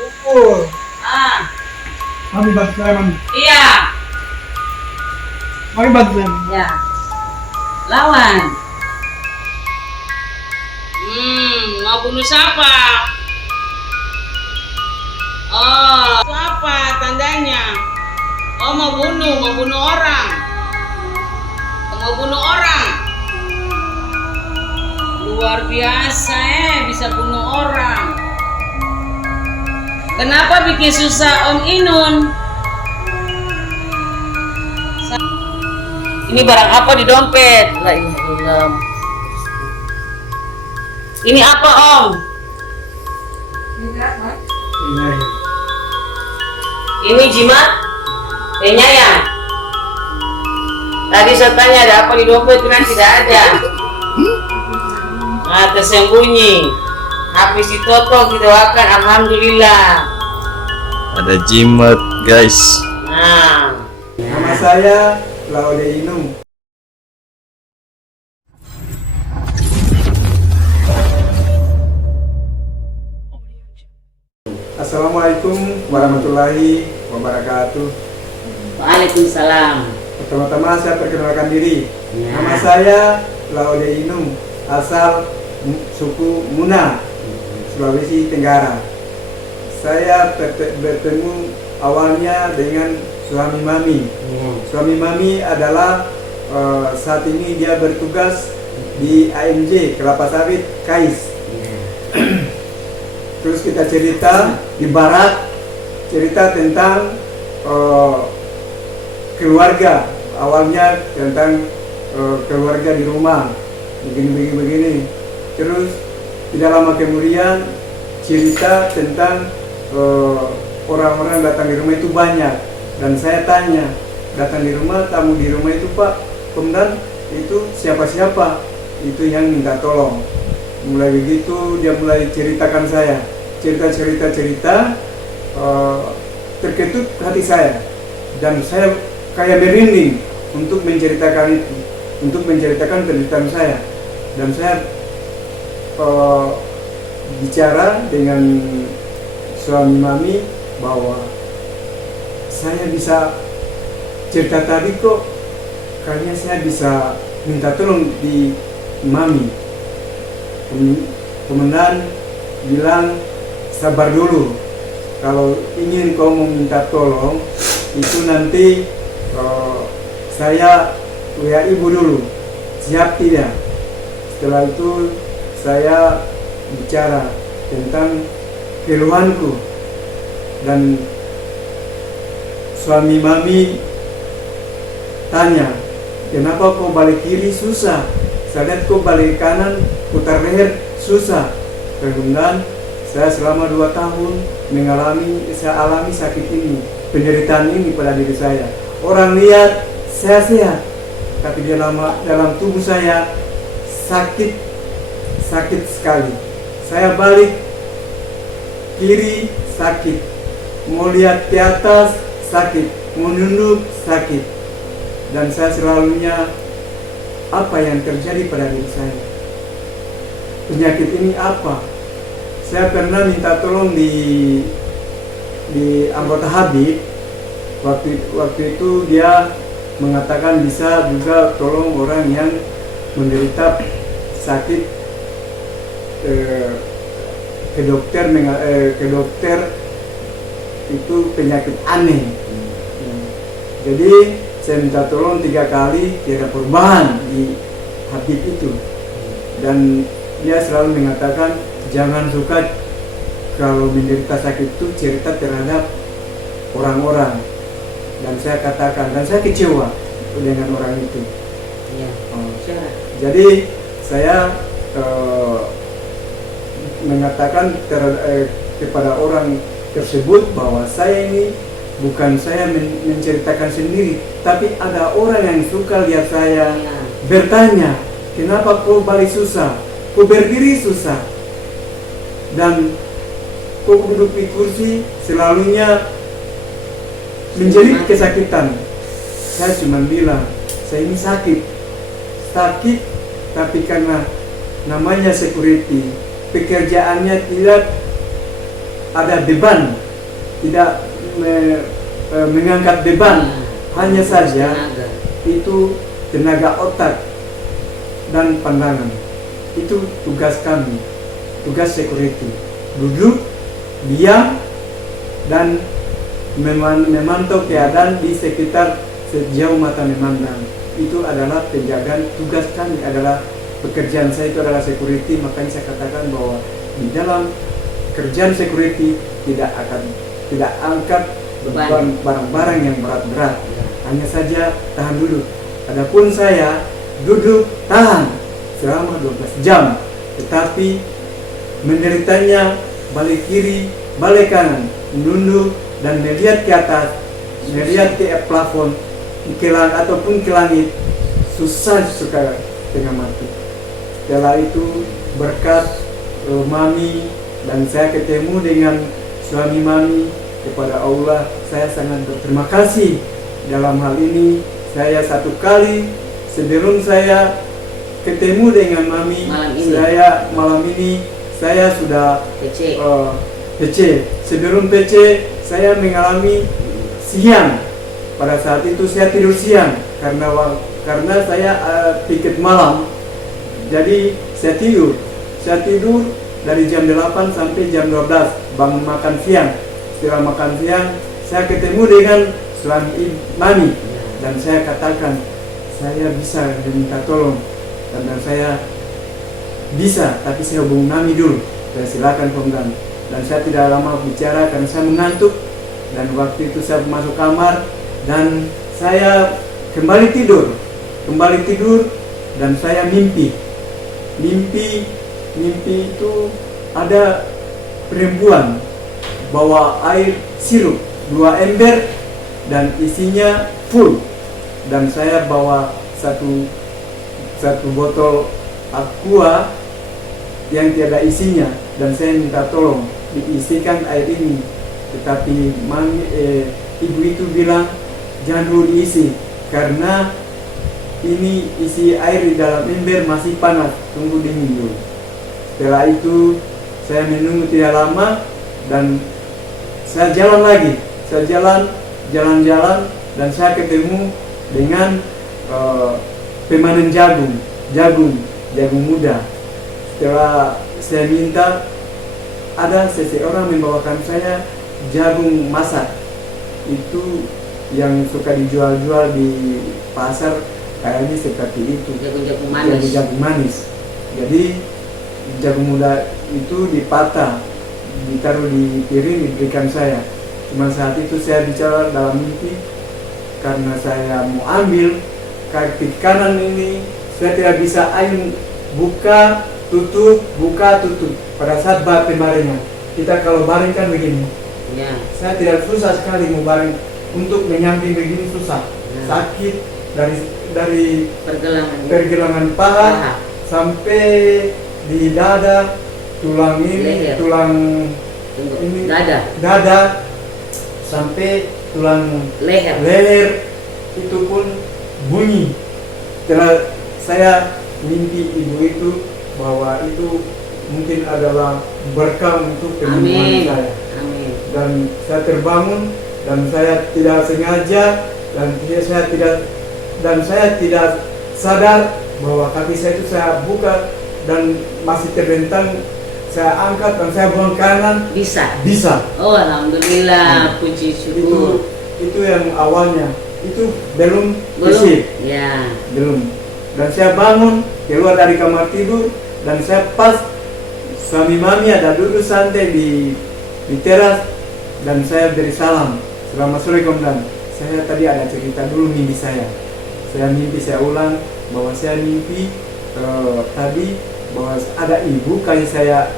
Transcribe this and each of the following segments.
Pukul. Ah, Mami bantu saya, Mami. iya. Mami bantu saya. Ya. Lawan. Mau bunuh siapa? Oh, itu apa tandanya? Oh, mau bunuh orang. Mau bunuh orang. Luar biasa bisa bunuh orang. Kenapa bikin susah Om Inun? Ini barang apa di dompet? La ilaha illallah. Ini apa Om? Ini jimat? Penyayang. Tadi saya tanya ada apa di dompet, bilang tidak ada. Nah, tersembunyi. Habis ditotok didoakan alhamdulillah. Ada jimat guys. Nah, Nama saya Laude Inung. Assalamualaikum warahmatullahi wabarakatuh. Waalaikumsalam. Pertama-tama saya perkenalkan diri. Ya. Nama saya Laude Inung, asal suku Muna, Sulawesi Tenggara. Saya bertemu awalnya dengan suami Mami. Suami Mami adalah saat ini dia bertugas di AMJ Kelapa Sawit Kais. Terus kita cerita di barat, cerita tentang keluarga. Awalnya tentang keluarga di rumah, begini. Terus tidak lama kemudian cerita tentang orang-orang datang di rumah itu banyak. Dan saya tanya, datang di rumah, tamu di rumah itu Pak Komandan, itu siapa-siapa? Itu yang minta tolong. Mulai begitu dia mulai ceritakan saya, cerita, terketut hati saya. Dan saya kayak merinding untuk menceritakan itu, untuk menceritakan penderitaan saya. Dan saya bicara dengan suami Mami bahwa saya bisa cerita tadi kok, kayaknya saya bisa minta tolong di Mami. Komandan bilang sabar dulu, kalau ingin kau meminta tolong itu nanti saya WA ibu dulu, siap tidak? Setelah itu saya bicara tentang keluhanku, dan suami Mami tanya, kenapa kau balik kiri susah? Saya lihat kau balik kanan, putar leher susah. Kemudian saya selama 2 tahun saya alami sakit ini, penderitaan ini pada diri saya. Orang lihat saya sehat, tapi di dalam tubuh saya sakit sekali. Saya balik kiri sakit, mau lihat di atas sakit, mau nunduk sakit. Dan saya selalunya, apa yang terjadi pada diri saya? Penyakit ini apa? Saya pernah minta tolong di anggota Habib. Waktu itu dia mengatakan bisa juga tolong orang yang menderita sakit ke dokter itu penyakit aneh. Jadi saya minta tolong 3 kali, tidak ada perubahan di Habib itu. Dan dia selalu mengatakan jangan suka kalau menderita sakit itu cerita terhadap orang-orang. Dan saya katakan, dan saya kecewa dengan orang itu. ya. Jadi saya mengatakan kepada orang tersebut bahwa saya ini bukan saya menceritakan sendiri, tapi ada orang yang suka lihat saya bertanya, kenapa kau balik susah, kau berdiri susah, dan kau duduk di kursi selalunya menjadi kesakitan. Saya cuma bilang, saya ini sakit, tapi karena namanya security, pekerjaannya tidak ada beban, tidak mengangkat beban, hanya saja Tenaga. itu tenaga otak dan pandangan. Itu tugas kami, tugas security. Duduk, diam, dan memantau keadaan di sekitar sejauh mata memandang. Itu adalah penjagaan. Tugas kami adalah, pekerjaan saya itu adalah security. Makanya saya katakan bahwa di dalam pekerjaan security tidak angkat beban barang-barang yang berat-berat. Hanya saja tahan duduk. Adapun saya duduk tahan selama 12 jam, tetapi menderitanya balik kiri, balik kanan, menunduk dan melihat ke atas, melihat ke plafon, ataupun ke langit, susah suka tengah mati. Setelah itu berkat mami dan saya ketemu dengan suami mami, kepada Allah saya sangat berterima kasih. Dalam hal ini saya satu kali sebelum saya ketemu dengan mami, malam ini saya sudah PC. Sebelum PC saya mengalami siang. Pada saat itu saya tidur siang karena saya piket malam. Jadi saya tidur dari jam 8 sampai jam 12, bangun makan siang. Setelah makan siang saya ketemu dengan suami mami dan saya katakan saya bisa minta tolong, dan saya bisa, tapi saya hubungi mami dulu. Dan silakan komandan. Dan saya tidak lama bicara karena saya mengantuk. Dan waktu itu saya masuk kamar dan saya kembali tidur dan saya mimpi itu ada perempuan bawa air sirup 2 ember dan isinya full, dan saya bawa satu botol aqua yang tiada isinya, dan saya minta tolong diisikan air ini, tetapi ibu itu bilang jangan dulu diisi karena ini isi air di dalam ember masih panas, tunggu dingin dulu. Setelah itu saya menunggu tidak lama dan saya jalan lagi, jalan-jalan dan saya ketemu dengan pemanen jagung muda. Setelah saya minta, ada seseorang membawakan saya jagung masak, itu yang suka dijual-jual di pasar, kayaknya seperti itu, jagung manis. Jadi jagung muda itu dipatah, ditaruh di piring, diberikan saya. Cuma saat itu saya bicara dalam mimpi, karena saya mau ambil kaki kanan ini, saya tidak bisa buka tutup. Pada saat baringnya, kita kalau baring kan begini, saya tidak susah sekali mau baring, untuk menyamping begini susah, sakit dari pergelangan paha sampai di dada, tulang ini, dada sampai tulang leher itu pun bunyi. Setelah saya mimpi ibu itu bahwa itu mungkin adalah berkah untuk penyembuhan saya. Dan saya terbangun dan saya tidak sengaja dan saya tidak sadar bahwa kaki saya itu saya buka dan masih terbentang. Saya angkat dan saya buang kanan. Bisa. Oh, alhamdulillah, puji syukur. Itu yang awalnya. Itu belum isi. Belum. Dan saya bangun, keluar dari kamar tidur, dan saya pas suami mami ada duduk santai di teras, dan saya beri salam. Selamat sore komandan. Saya tadi ada cerita dulu mimpi saya. Saya ulang bahwa saya mimpi tadi bahwa ada ibu kasih saya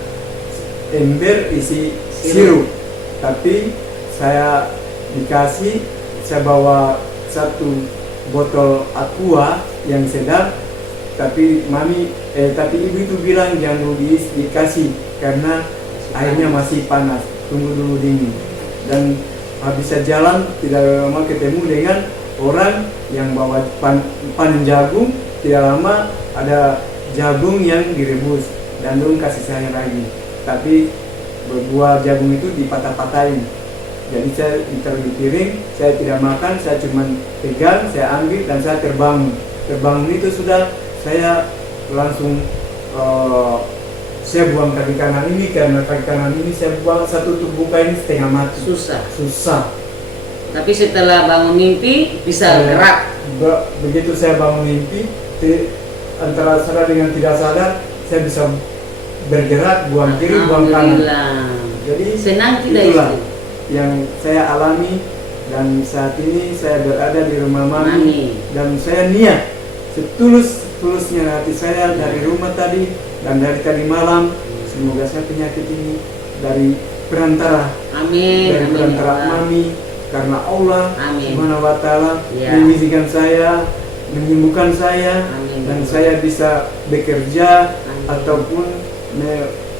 ember isi sirup, tapi saya bawa satu botol aqua yang sedang, tapi ibu itu bilang jangan dulu dikasih karena airnya masih panas, tunggu dulu dingin. Dan habis saya jalan tidak lama ketemu dengan orang yang bawa panen jagung. Tidak lama ada jagung yang direbus dan belum kasih saya lagi. Tapi buah jagung itu dipatah-patahin. Jadi saya ditaruh di piring, saya tidak makan, saya cuma pegang, saya ambil dan saya terbangun. Terbangun itu sudah saya langsung saya buang kaki kanan ini, karena kaki kanan ini saya buang satu buka ini setengah mati. Susah. Tapi setelah bangun mimpi bisa gerak. Begitu saya bangun mimpi, antara sadar dengan tidak sadar, saya bisa bergerak, buang kiri, buang kanan. Jadi senang tidak itulah itu yang saya alami, dan saat ini saya berada di rumah mami. Dan saya niat setulus-tulusnya hati saya dari rumah tadi dan dari tadi malam, semoga saya penyakit ini dari perantara, dari perantara mami, karena Allah Subhanahu wa Ta'ala mengizinkan saya, menyembuhkan saya, dan saya bisa bekerja ataupun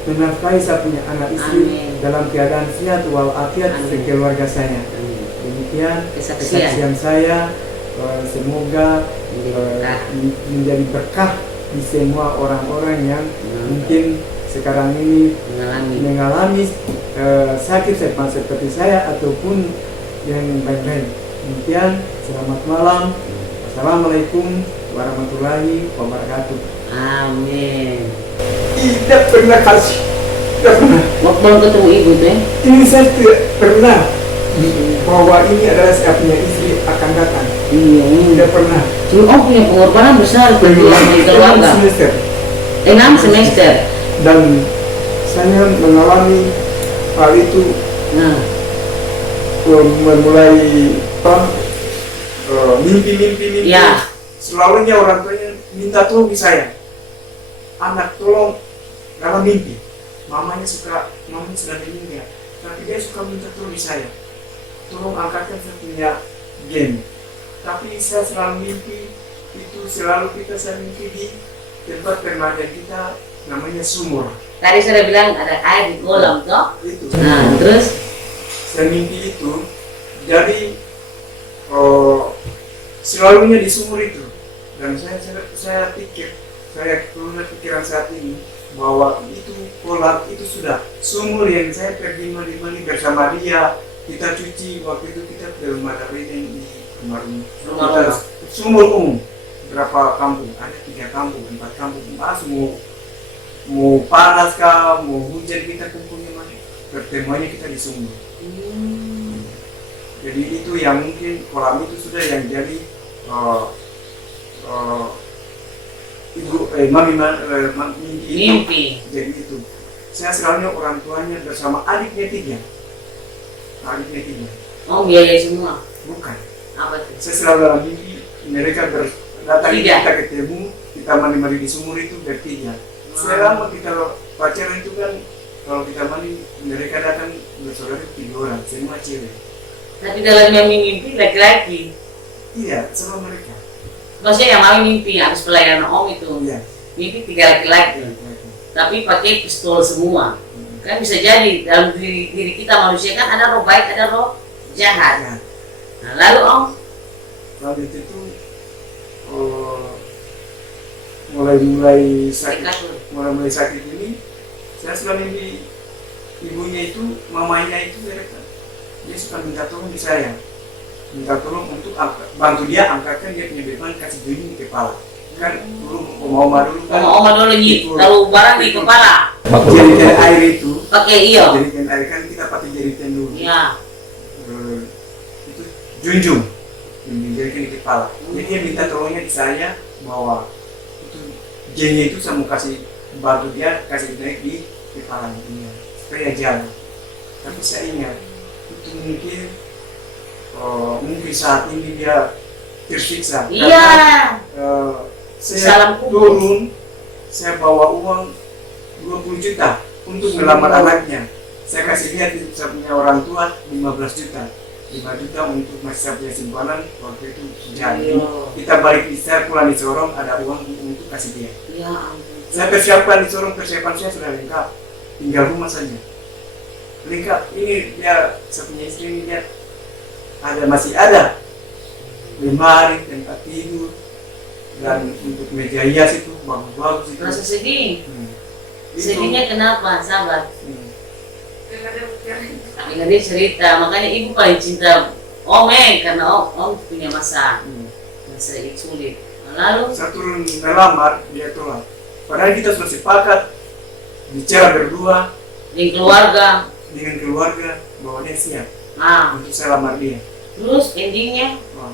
menafkahi saya punya anak istri dalam keadaan sehat walafiat keluarga saya. Demikian kesaksian saya, semoga menjadi berkah di semua orang-orang yang mungkin sekarang ini mengalami sakit seperti saya ataupun yang lain-lain. Demikian, selamat malam. Assalamualaikum warahmatullahi wabarakatuh. Amin. Tidak pernah kasih, tidak pernah. Waktu ketemu ibu teh? Ini saya tidak pernah bahwa ini adalah saya punya istri akan datang. Tidak pernah. Oh, punya pengorbanan besar perjuangan di keluarga. 6 semester. Dan saya mengalami hal itu. Memulai mimpi. Ya. Selalunya orang tuanya minta tolong di saya. Anak tolong dalam mimpi. Mamanya sudah meninggal, tapi dia suka minta tolong di saya. Tolong angkatkan saya punya game. Tapi saya selalu mimpi itu, saya mimpi di tempat permainan kita namanya sumur. Tadi saya bilang ada air di kolam toh? Itu. Nah, terus saya mimpi itu, jadi selalunya di sumur itu. Dan saya pikir, saya punya pikiran saat ini bahwa itu kolam itu sudah sumur yang saya pergi mandi bersama dia. Kita cuci, waktu itu kita ke rumah Darwin di rumah sumur umum. Berapa kampung? Ada 3 kampung, 4 kampung. Mau panas kah, mau hujan, kita kumpulnya mana? Pertemuannya kita di sumur. Jadi itu yang mungkin kolam itu sudah yang jadi mimpi. Jadi itu saya selalunya orang tuanya bersama adiknya 3. Oh, biaya semua? Bukan. Apa itu? Saya selalu dalam mimpi mereka datang, kita ketemu, kita mandi di sumur itu bertiga. Selama kita pacaran itu kan, kalau kita mandi mereka datang bersaudara 3 orang, semua cewek. Tapi dalam mimpi laki-laki? Iya, sama mereka. Maksudnya yang mami mimpi habis pelayanan om itu? Iya. Mimpi 3 laki-laki. Tapi pakai pistol semua. Kan bisa jadi dalam diri kita manusia kan ada roh baik, ada roh jahat. Nah, lalu om? Lalu itu mulai sakit ini, saya selalu mimpi ibunya itu, mamanya itu dia suka minta tolong di saya, minta tolong untuk bantu dia angkatkan dia punya beban, kasih bunyi di kepala. Kan dulu oma dulu kan taruh barang di kepala. Jerigen air itu pakai jerigen air kan kita pakai jerigen dulu. Iya. Itu junjung jerigen di kepala. Jadi dia minta tolongnya di saya bahwa itu jennya itu saya mau kasih bantu dia, kasih naik di kepala dia supaya jalan. Tapi saya ingat itu mungkin saat ini dia tersiksa. Iya. Saya turun, saya bawa uang 20 juta untuk melamar anaknya. Saya kasih lihat saya punya orang tua 15 juta. 5 juta untuk masih saya punya simpanan waktu itu. Jadi kita balik di saya pulang di Sorong, ada uang untuk kasih dia. Ya. Saya persiapkan di Sorong, persiapan saya sudah lengkap, tinggal rumah saja. Lengkap. Ini dia saya punya istri ini lihat masih ada lemari, tempat tidur, dan untuk meja hias itu bagus-bagus itu. Rasa sedih. Sedihnya kenapa, sahabat? Hmm. Dengar dia cerita, makanya ibu paling cinta Om karena Om punya masa sulit. Lalu Saya turun melamar, dia tolak. Padahal kita sudah sepakat bicara berdua dengan keluarga. dengan keluarga bahwa dia siap Nah, untuk saya lamar dia. terus endingnya Nah,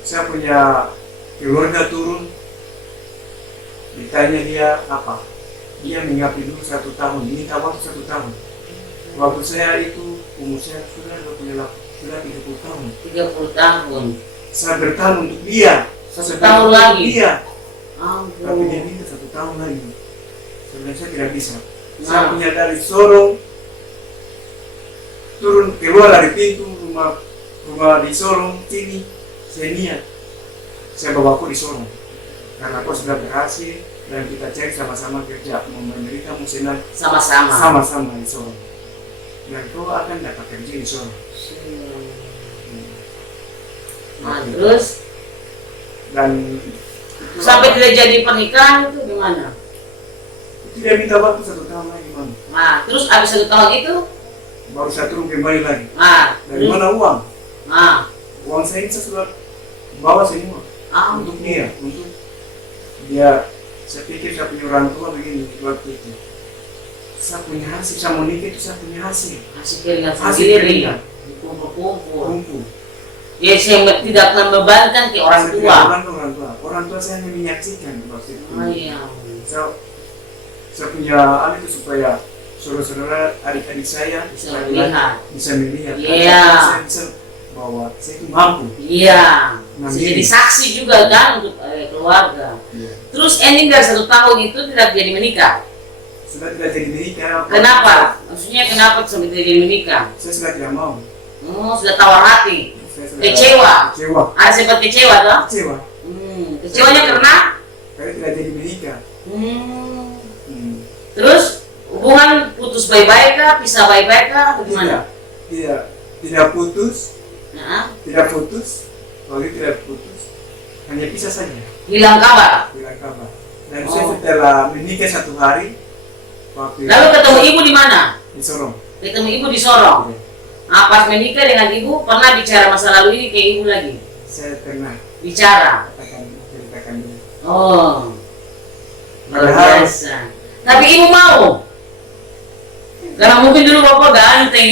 saya punya keluarga turun, ditanya dia apa, dia mengabdi dulu 1 tahun, minta waktu 1 tahun. Waktu saya itu umur saya sudah 30 tahun. 30 tahun. Saya bertahan untuk dia. Saya 1 tahun bertahan untuk lagi. dia. Ampun. Tapi dia minta 1 tahun lagi. Sebenarnya saya tidak bisa. Saya Nah. punya dari Sorong turun keluar dari pintu rumah di Sorong sini. Saya niat saya bawa kau di Sorong karena kau sudah berhasil dan kita cari sama-sama kerja, mau menderita mau senang Sama-sama. sama-sama di Sorong dan kau akan dapat kerja di Sorong. Nah, terus Dan sampai tidak jadi pernikahan itu gimana? tidak minta waktu 1 tahun lagi, Bang. Nah, terus habis 1 tahun itu, Baru saya turun kembali lagi. nah, Dari mana uang? nah, Uang saya ini saya sudah bawa semua untuk dia, untuk dia. Saya pikir saya punya orang tua begini waktu itu. Saya punya hasil, saya mau nikah itu saya punya hasil. hasil keringat Hasil sendiri, keringat. kumpul-kumpul. Kumpul. Ya, saya tidak membebankan ke orang Saya tua. tidak beban ke orang tua. Orang tua saya hanya menyaksikan waktu itu. Oh iya. Saya punya hal itu supaya saudara-saudara adik-adik saya Bisa laki-laki melihat. bisa melihat. Iya. Saya bisa bahwa saya itu mampu. Iya. Nah, Bisa ini. jadi saksi juga kan untuk keluarga. Iya. Terus ending dari 1 tahun itu tidak jadi menikah. Sudah tidak jadi menikah. Kenapa? Maksudnya kenapa sampai tidak jadi menikah? Saya sudah tidak mau. Sudah tawar hati. Saya sudah Kecewa. Kecewa. Ada sempat kecewa toh? Kecewa. Kecewanya karena? Karena tidak jadi menikah. Terus hubungan putus baik-baik kah? Pisah baik-baik kah? Bagaimana? Tidak putus. Nah, Tidak putus. Waktu tidak putus. Hanya pisah saja. hilang kabar. Bilang kabar. Dan saya setelah menikah 1 hari. Waktu Lalu ketemu ibu di mana? di Sorong. Ketemu ibu di Sorong. Nah, pas menikah dengan ibu pernah bicara masa lalu ini ke ibu lagi? Saya pernah Bicara. ceritakan dulu. Oh, luar Padahal- biasa. Tapi ibu mau? Karena mungkin dulu bapak ganteng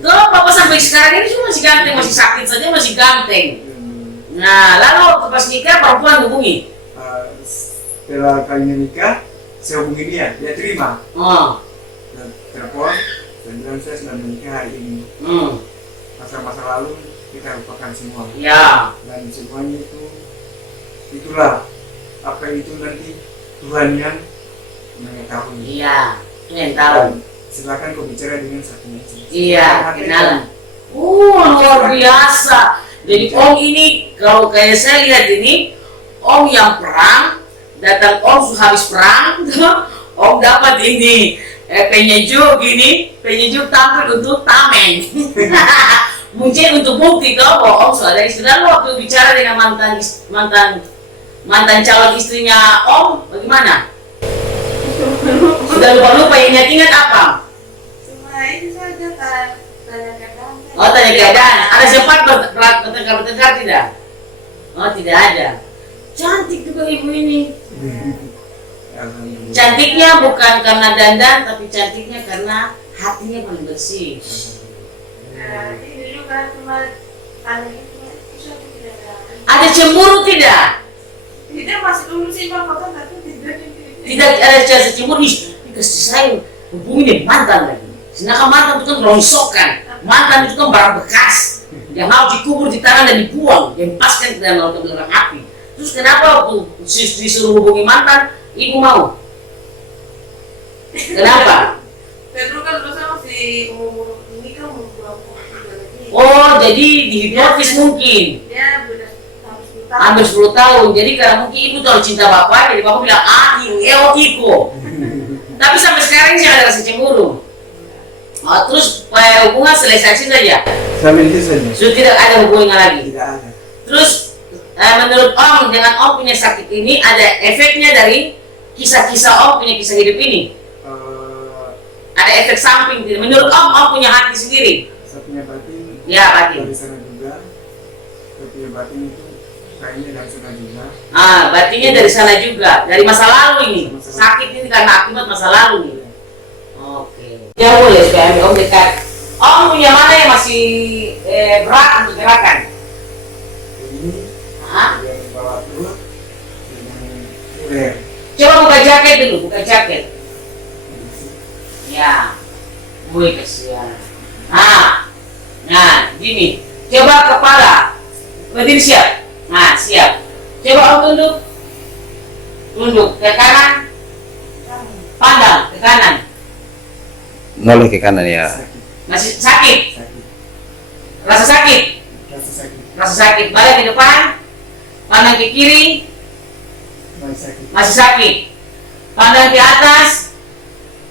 Kalau bapak sampai sekarang ini cuma masih ganteng, masih sakit saja masih ganteng. Nah, lalu pas nikah perempuan hubungi. Setelah kami menikah, saya hubungi dia terima. Oh, Dan telepon, dan bilang saya sudah menikah hari ini. Masa-masa lalu kita lupakan semua. ya, Dan semuanya itulah apa itu nanti Tuhan yang mengetahui. iya, itu yang tahu. Dan silakan kau bicara dengan satunya. Iya, kenalan. Luar biasa. Jadi Om ini kalau kayak saya lihat ini Om yang perang, datang Om habis perang, Om dapat ini penyejuk gini, penyejuk tampil untuk tameng. Mungkin untuk bukti bahwa Om sudah istri. Waktu bicara dengan mantan calon istrinya Om, bagaimana? Sudah lupa-lupa, ingat-ingat apa? Cuma itu saja tanya keadaan. Oh, tanya keadaan. Ada sempat bertengkar tidak? Oh, tidak ada. Cantik juga ibu ini. Alhamdulillah. Cantiknya bukan karena dandan, tapi cantiknya karena hatinya paling bersih. Nah, ini juga cuma tanya itu atau tidak ada. Ada cemburu tidak? Tidak masih dulu sih bang foto tapi tidak. Tidak ada rasa cemburu. Ih, ini kasih sayang hubungi dengan mantan lagi. Sedangkan mantan itu kan rongsokan. Mantan itu kan barang bekas yang harus dikubur di tangan dan dibuang, dihempaskan ke dalam lautan api. Terus kenapa waktu disuruh hubungi mantan, ibu mau? Kenapa? Pedro kan dulu saya masih umur ini kan umur 23 lagi. Oh, jadi dihipnotis mungkin. Dia beda hampir 10 tahun. Hampir 10 tahun. Jadi karena mungkin ibu terlalu cinta bapak, jadi bapak bilang, iko. Tapi sampai sekarang ini ada rasa cemburu. Oh, terus hubungan selesai saja. Sampai itu saja. Sudah tidak ada hubungan lagi. Tidak ada. Terus menurut Om, dengan Om punya sakit ini ada efeknya dari kisah-kisah Om punya kisah hidup ini? Ada efek samping tidak? Menurut Om punya hati sendiri? Saya punya batin. Ya, batin. Dari sana juga. Saya punya batin itu kayaknya dari sana juga. Batinnya dari sana juga. Dari masa lalu ini. Sakit ini karena akibat masa lalu nih. Oke. Ya boleh supaya ambil Om dekat. Om punya mana yang masih berat untuk gerakan? Ini yang bawah dulu dengan uler. Coba buka jaket dulu, buka jaket. Ya, gue kasihan. Nah, gini. Coba kepala, berdiri siap. Nah, siap. Coba Om tunduk ke kanan, pandang ke kanan. Noleh ke kanan ya. Masih sakit? Sakit. Rasa sakit? Rasa sakit. Rasa sakit. Balik ke depan, pandang ke kiri, Masih sakit. masih sakit. Pandang ke atas,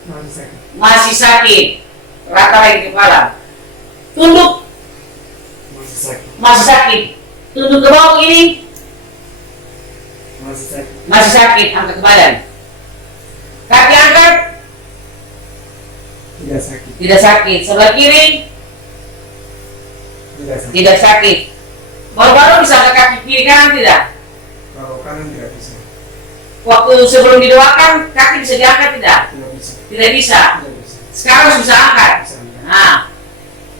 Masih sakit. masih sakit. Rata lagi kepala. Tunduk, Masih sakit. masih sakit. Tunduk ke bawah ini, Masih sakit. masih sakit. Angkat ke badan. Kaki angkat, Tidak sakit. tidak sakit. Sebelah kiri, Tidak sakit. tidak sakit. Baru-baru bisa angkat kaki kiri kanan tidak? Kalau kanan tidak bisa. Waktu sebelum didoakan, kaki bisa diangkat tidak? Tidak bisa. Tidak bisa. Tidak bisa. Sekarang bisa angkat. Bisa. Nah,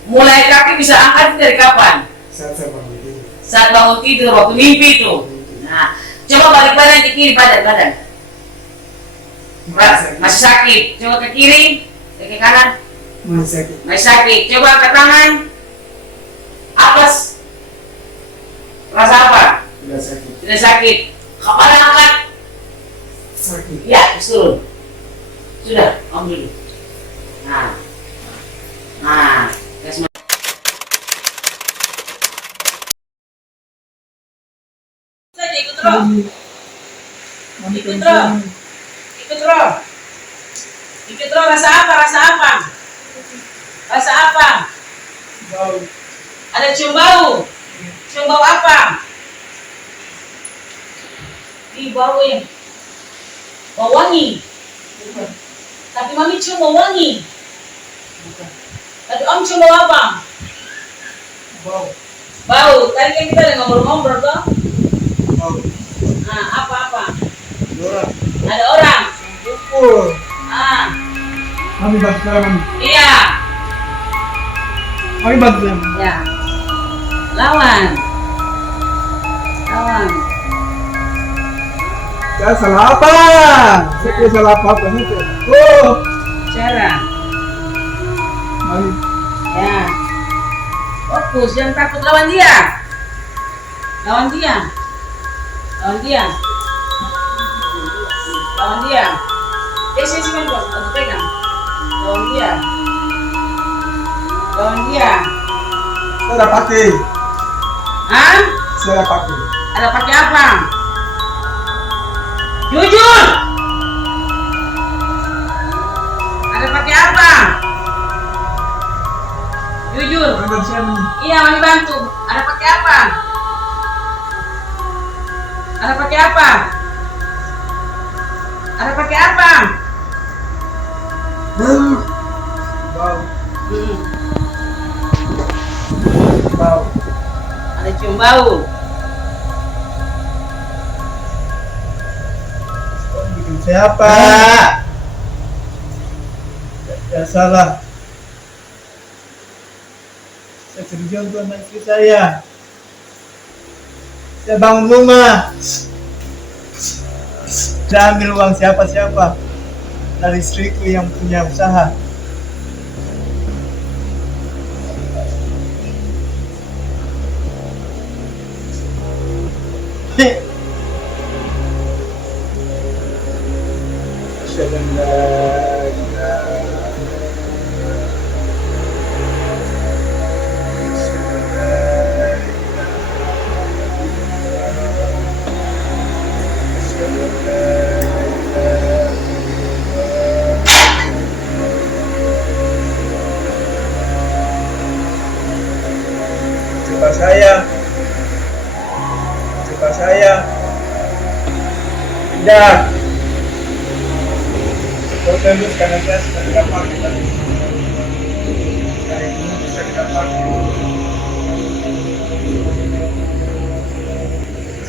mulai kaki bisa angkat dari kapan? Saat saya bangun tidur. Saat bangun tidur, waktu mimpi itu. Nah, coba balik badan ke kiri, badan. Masih sakit. Coba ke kiri, ke kanan. Masih sakit. Masih sakit. Coba ke tangan. Apes. Rasa apa? Tidak sakit. Tidak sakit. Kepala angkat. Sakit. Ya, terus turun. Sudah, Om dulu. Nah, tes saja ikut roh. Ikut roh. Ikut roh. Ikut roh. Rasa apa? Rasa apa? Rasa apa? Bau. Ada cium bau. Cium bau apa? Di bau yang bau wangi. Tapi mami cium bau wangi. Tapi Om cium bau apa? Bau. Bau. Tadi kan kita ada ngobrol-ngobrol toh. Bau. Nah, apa-apa? Orang. Ada orang. Pukul. Kami bantu saya, Mami. Iya. Kami bantu saya. Ya. Lawan. Saya salah apa? Saya tidak salah apa-apa. Cara. Mami. Ya. Fokus, jangan takut, lawan dia. Lawan dia. Sini bos, aku pegang. Lawan dia. Saya ada pakai. Hah? Saya ada pakai. Ada pakai apa? Jujur. Ada pakai apa? Jujur. Kami bantu saya, Mami. Iya, Mami bantu. Ada pakai apa? Ada pakai apa? Ada pakai apa? Bau. Bau. Ada cium bau. Bikin siapa? Tidak salah. Saya kerja untuk anak istri saya. Saya bangun rumah. Saya ambil uang siapa-siapa dari istriku yang punya usaha. Cepat saya. Tidak. Kau tembus karena dia sudah tidak pakai tadi. Hari ini bisa tidak pakai.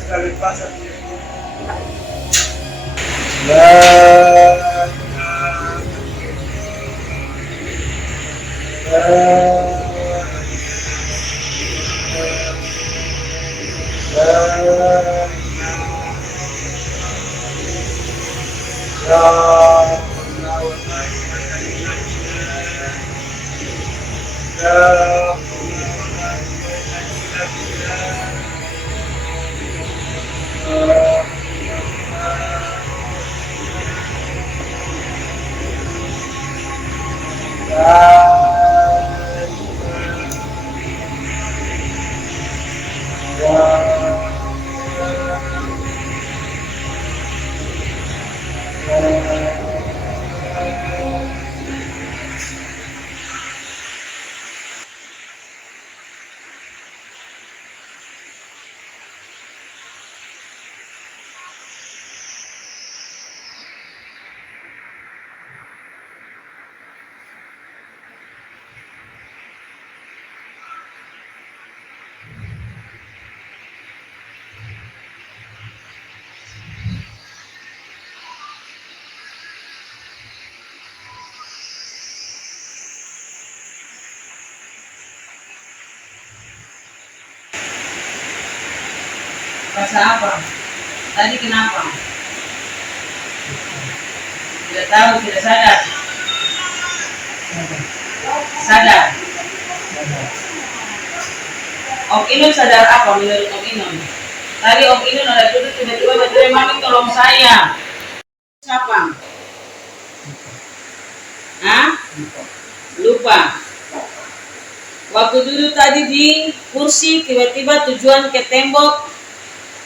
Sekali pasang. Rasa apa? Tadi kenapa? Tidak tahu, tidak sadar. Sadar. Om Inun sadar apa menurut Om Inun? Tadi Om Inun ada duduk tiba-tiba berteriak, "Mami tolong saya." Siapa? Hah? Lupa. Waktu duduk tadi di kursi, tiba-tiba tujuan ke tembok,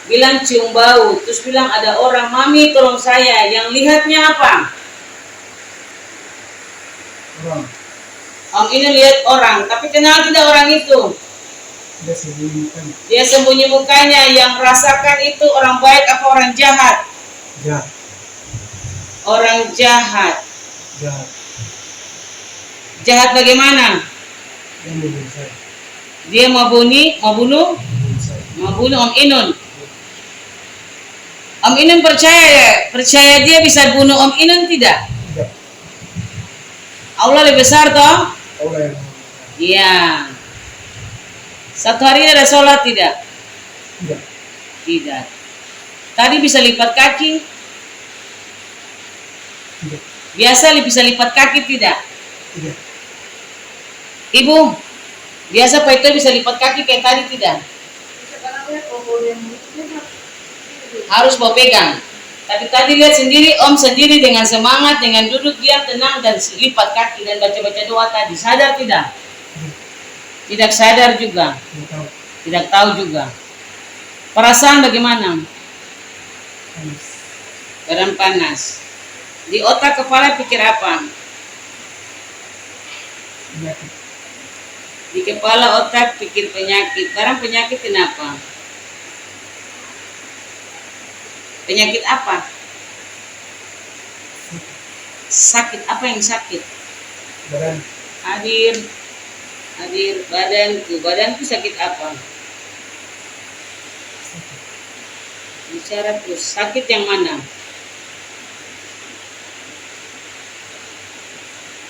bilang cium bau, terus bilang ada orang, "Mami tolong saya." Yang lihatnya apa? Orang. Om ini lihat orang, tapi kenal tidak orang itu? Dia sembunyikan. Dia sembunyi mukanya. Yang rasakan itu orang baik apa orang jahat? Jahat. Orang jahat. Jahat. Jahat bagaimana? Yang membunuh saya. Dia mau bunuh Membunuh saya. Om Inun. Om Inun percaya dia bisa bunuh Om Inun tidak? Tidak. Allah lebih besar toh? Allah yang Iya. Satu hari ada sholat tidak? tidak. Tidak. Tadi bisa lipat kaki? Tidak. Biasa bisa lipat kaki tidak? Tidak. Ibu, biasa Pak itu bisa lipat kaki kayak tadi tidak? Harus bawa pegang. Tapi tadi lihat sendiri, Om sendiri dengan semangat, dengan duduk diam tenang dan lipat kaki dan baca-baca doa tadi. Sadar tidak? Tidak sadar juga. Tidak tahu. Tidak tahu juga. Perasaan bagaimana? Panas. Badan panas. Di otak kepala pikir apa? Penyakit. Di kepala otak pikir penyakit. Barang penyakit kenapa? Penyakit apa? Sakit apa yang sakit? Badan. Hadir badanku sakit apa? Bicara terus, sakit yang mana?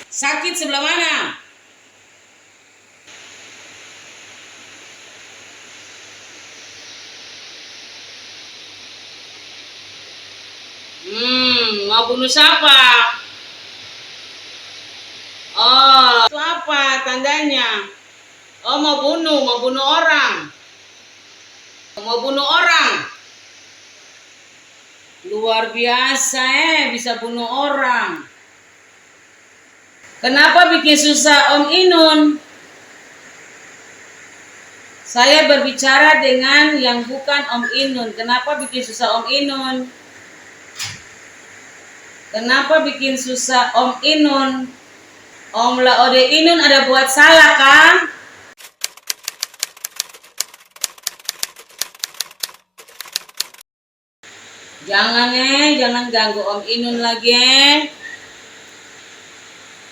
Sakit sebelah mana? Mau bunuh siapa? Oh, itu apa tandanya? Oh, mau bunuh orang. Mau bunuh orang. Luar biasa bisa bunuh orang. Kenapa bikin susah Om Inun? Saya berbicara dengan yang bukan Om Inun. Kenapa bikin susah Om Inun? Kenapa bikin susah Om Inun? Om Laode Inun ada buat salah kan? Jangan jangan ganggu Om Inun lagi.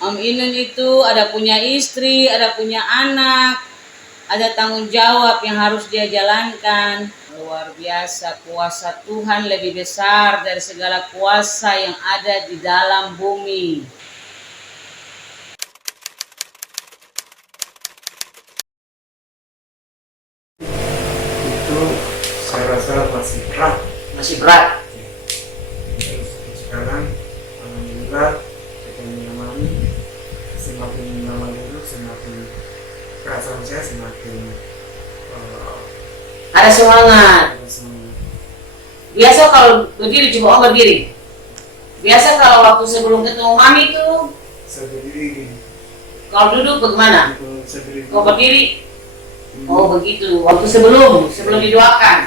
Om Inun itu ada punya istri, ada punya anak, ada tanggung jawab yang harus dia jalankan. Luar biasa, kuasa Tuhan lebih besar dari segala kuasa yang ada di dalam bumi. Itu saya rasa masih berat. Masih berat. Terus sekarang alhamdulillah kita menyamai, semakin lama dulu semakin perasaan saya semakin Ada semangat. semangat. Biasa kalau berdiri coba Om berdiri. Biasa kalau waktu sebelum ketemu mami itu, Saya berdiri gini, kalau duduk bagaimana? saya berdiri Kau berdiri? Oh begitu. Waktu sebelum didoakan,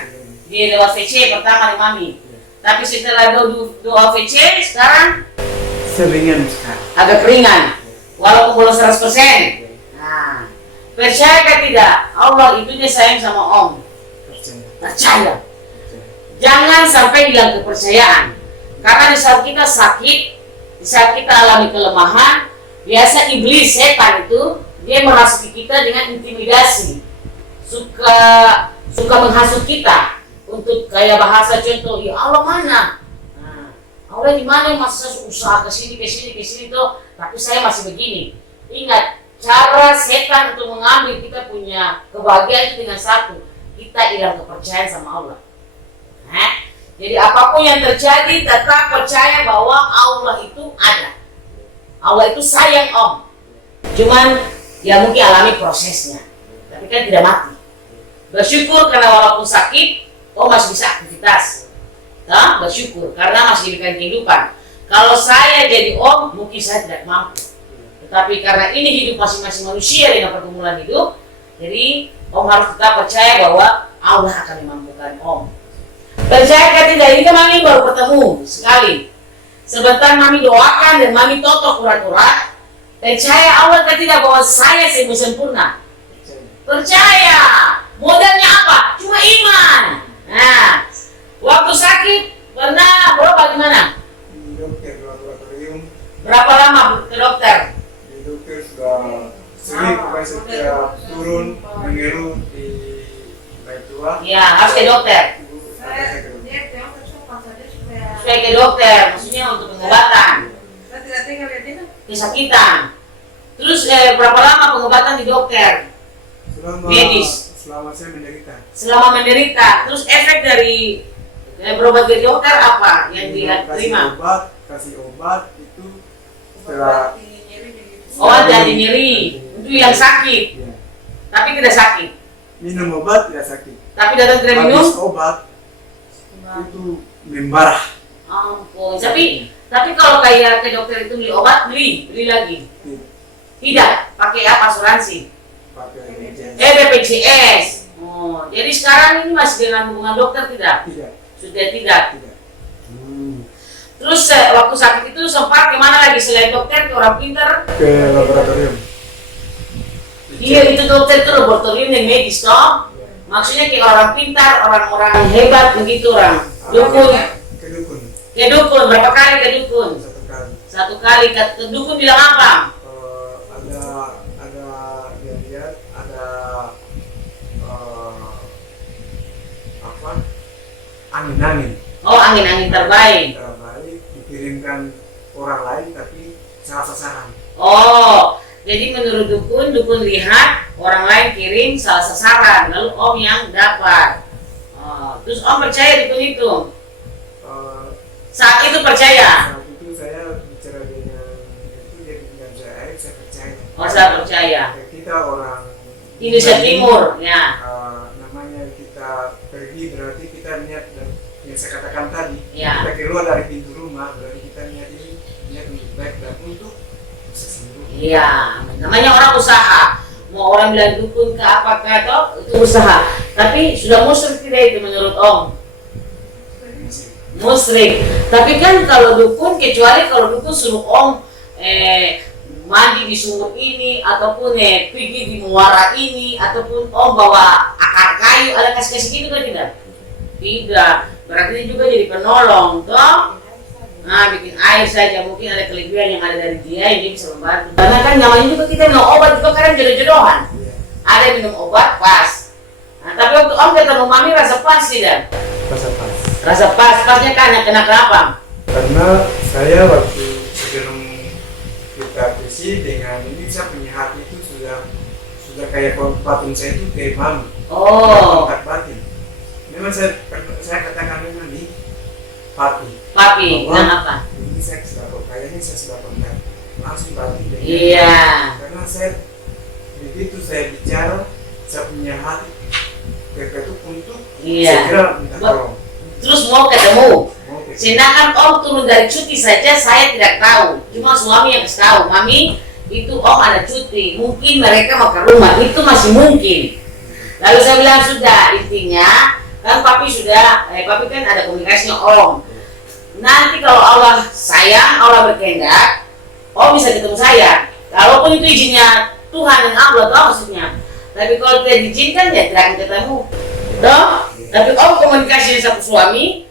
dia doa VC pertama di mami. Tapi setelah doa VC sekarang seringan sekali. agak ringan, walaupun belum 100%. Nah, percaya kan tidak? Allah itu dia sayang sama Om. Percaya. Percaya. Percaya. Jangan sampai hilang kepercayaan. Karena di saat kita sakit, di saat kita alami kelemahan, biasa iblis, setan itu dia merasuki kita dengan intimidasi, suka menghasut kita untuk kayak bahasa contoh, ya Allah mana? Nah, Allah di mana? Masa saya usaha ke sini tuh, tapi saya masih begini. Ingat, cara setan untuk mengambil kita punya kebahagiaan itu dengan satu, kita hilang kepercayaan sama Allah. Jadi apapun yang terjadi tetap percaya bahwa Allah itu ada. Allah itu sayang Om. Cuman ya mungkin alami prosesnya, tapi kan tidak mati. Bersyukur karena walaupun sakit, Om masih bisa aktivitas. Nah, bersyukur karena masih diberikan kehidupan. Kalau saya jadi Om, mungkin saya tidak mampu. Tetapi karena ini hidup masing-masing manusia dengan pergumulan hidup, jadi Om harus tetap percaya bahwa Allah akan memampukan Om. Percaya kan tidak, ini kan mami baru ketemu sekali. Sebentar mami doakan dan mami totok urat-urat. Percaya Allah kan tidak bahwa saya sembuh sempurna. Percaya. Modalnya apa? Cuma iman. Nah, waktu sakit pernah berobat di mana? Di dokter laboratorium. Berapa lama ke dokter? Di dokter sudah sering pokoknya setiap turun mengeluh di baik tua. Ya, harus ke dokter. Dia bilang ke cuma saja supaya Supaya ke dokter, maksudnya untuk pengobatan. kita tidak tinggal di sini. Kesakitan. Terus berapa lama pengobatan di dokter? Medis. Selama saya menderita. Selama menderita. Terus efek dari berobat ke dokter apa yang diterima? Kasih obat itu setelah Oh, jadi nyeri. Itu yang sakit. ya, Tapi tidak sakit. minum obat tidak sakit. Tapi datang tidak minum? Habis obat itu membarah. Ampun. Tapi kalau kayak ke dokter itu beli obat, beli lagi. Tidak. Pakai apa asuransi? Pakai BPJS. BPJS. Oh, jadi sekarang ini masih dengan hubungan dokter tidak? Tidak. Sudah tidak. Tidak. Terus waktu sakit itu sempat kemana lagi selain dokter ke orang pintar? Ke laboratorium. Iya, itu dokter itu laboratorium yang medis toh. Maksudnya kayak orang pintar, orang-orang hebat begitu orang. Dukun. Ke dukun. Ke dukun, berapa kali ke dukun? Satu kali. Satu kali ke dukun bilang apa? Ada dia lihat ada apa? Angin-angin. Oh, angin-angin terbaik. Terbaik dikirimkan orang lain tapi salah sasaran. Oh, jadi menurut dukun lihat orang lain kirim salah sasaran, lalu Om yang dapat. Oh, terus Om percaya dukun itu? Saat itu percaya? Saat itu saya bicara dengan itu dia bilang saya percaya. Oh, saya percaya. Kita orang Indonesia Timur, ya. Namanya kita pergi berarti kita niat dan yang saya katakan tadi, Ya. kita keluar dari pintu rumah berarti kita niat ini niat untuk baik dan untuk bisa sembuh. Iya, namanya orang usaha. Mau orang bilang dukun ke apakah atau itu usaha. Tapi sudah musyrik tidak itu menurut Om? Musyrik. Tapi kan kalau dukun, kecuali kalau dukun suruh Om mandi di sumur ini ataupun pergi di muara ini ataupun Om bawa akar kayu, ada kasih gitu kan tidak? Tidak. Berarti juga jadi penolong, toh? Nah, bikin air saja mungkin ada kelebihan yang ada dari dia yang dia bisa membantu. Karena kan namanya juga kita minum obat juga kadang jodoh-jodohan. Ada yang minum obat pas. Nah, tapi waktu Om ketemu Mami rasa pas tidak? Rasa pas. Rasa pas, pasnya kan kena kenapa? Karena saya waktu sebelum kita bersih dengan ini, saya punya hati itu sudah kayak batin saya itu kayak Mami. Oh. Kontak batin. Memang saya katakan memang di Papi, kenapa? Ini saya kayaknya saya sudah kontak langsung batin dengan. Iya. Karena saya begitu saya bicara, saya punya hati terketuk untuk segera minta tolong. Terus mau ketemu. Oke. Sedangkan Om turun dari cuti saja saya tidak tahu. Cuma suami yang kasih tahu, Mami itu Om ada cuti. Mungkin mereka mau ke rumah, itu masih mungkin. Lalu saya bilang sudah, intinya kan Papi kan ada komunikasinya Om. Nanti kalau Allah sayang, Allah berkehendak, Om bisa ketemu saya. Kalaupun itu izinnya Tuhan dan Allah, tahu maksudnya. Tapi kalau tidak diizinkan ya tidak akan ketemu. Toh? Tapi Om komunikasi sama suami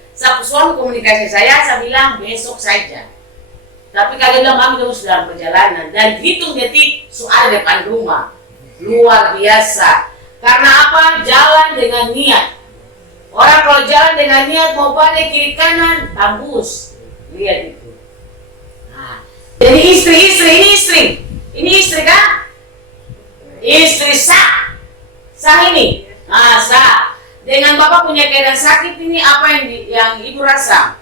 komunikasi saya bilang besok saja. Tapi kalian bilang Mami terus dalam perjalanan dan hitung detik soal depan rumah. Luar biasa. Karena apa? Jalan dengan niat. Orang kalau jalan dengan niat mau balik kiri kanan tembus. Lihat itu. Nah, jadi ini istri kan? Istri sah ini. Nah, sah. Dengan Bapak punya keadaan sakit ini apa yang Ibu rasa?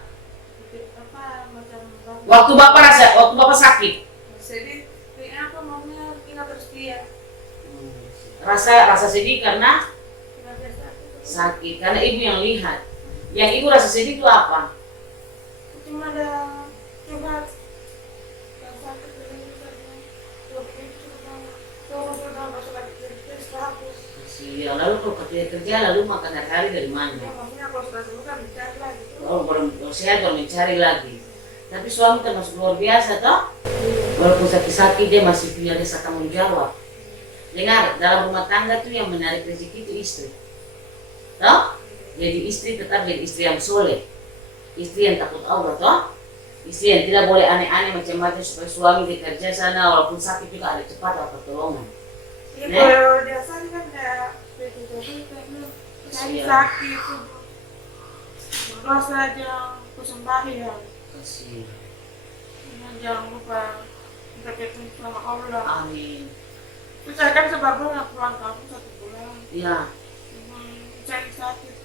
Waktu Bapak sakit. Jadi apa maunya ingat terus dia. Rasa sedih karena Ingat dia sakit karena Ibu yang lihat. Yang Ibu rasa sedih itu apa? cuma ada curhat yang sakit dari misalnya turun sudah masuk lagi jadi status. Ya, lalu kalau kerja lalu makan hari dari mana? Ya, maksudnya kalau sudah sembuh kan dicari lagi. Kalau sehat baru mencari lagi. Tapi suami termasuk luar biasa toh. Walaupun sakit-sakit dia masih punya rasa tanggung jawab. Dengar, dalam rumah tangga tuh yang menarik rezeki itu istri. Toh? Jadi istri tetap jadi istri yang soleh. Istri yang takut Allah toh. Istri yang tidak boleh aneh-aneh macam-macam supaya suami bekerja sana walaupun sakit juga ada cepat dapat pertolongan. Iya, kalau dia sakit kan kayak begitu karena cari sakit itu berdoa saja sembahyang. Kasih. Jangan lupa kita ketemu sama Allah. Amin. Terus saya kan sebabnya pulang kampung 1 bulan. Ya. Cari sakit.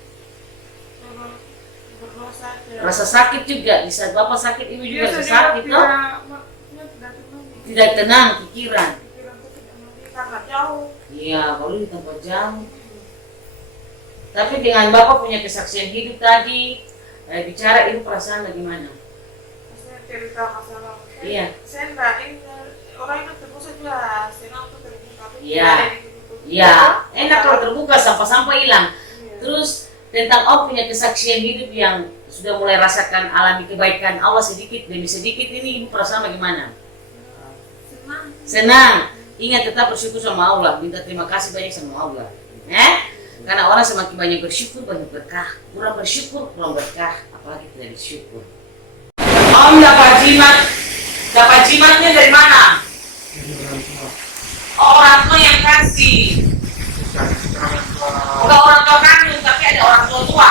Terus berdoa saja. Rasa sakit juga, di saat Bapak sakit, Ibu juga rasa sakit toh. Tidak tenang pikiran. Karena jauh. Iya, baru di tempat jauh. Tapi dengan Bapak punya kesaksian hidup tadi, bicara Ibu perasaan bagaimana? Saya cerita masalah. Iya. Saya enggak orang itu terus saja senang tuh terbuka. Iya. Iya, enak kalau terbuka sampah-sampah hilang. Terus tentang punya kesaksian hidup yang sudah mulai rasakan alami kebaikan Allah sedikit demi sedikit ini Ibu perasaan bagaimana? Senang. Ingat tetap bersyukur sama Allah, minta terima kasih banyak sama Allah. Karena orang semakin banyak bersyukur banyak berkah, kurang bersyukur kurang berkah, apalagi tidak bersyukur. Om dapat jimatnya dari mana? Orang tua yang kasih. Bukan orang tua kandung, tapi ada orang tua.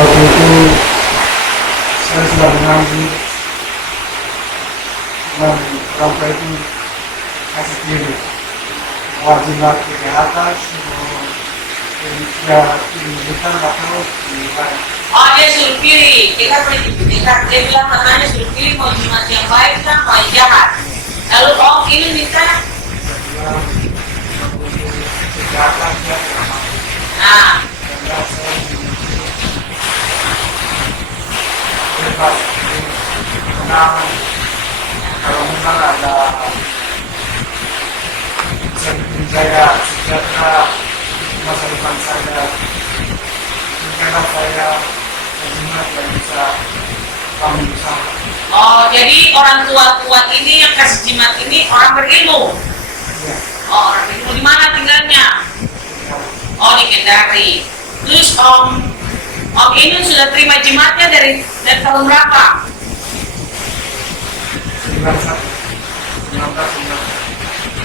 Waktu itu saya sudah mengambil dan sampai itu kasih kiri wajibat kesehatan ya diberikan atau dibayar. Oh dia suruh pilih, dia bilang katanya suruh pilih mau jimat yang baik kan mau yang jahat. Lalu ini minta Kesehatan ya bebas tenang kalau memang ada bisa bikin saya sejahtera masa depan saya mungkinlah saya jimat yang bisa kami bersama. Oh jadi orang tua kuat ini yang kasih jimat ini orang berilmu. Ya. Oh, orang Timur. Di mana tinggalnya? Oh, di Kendari. Terus Om ini sudah terima jimatnya dari tahun berapa? 19.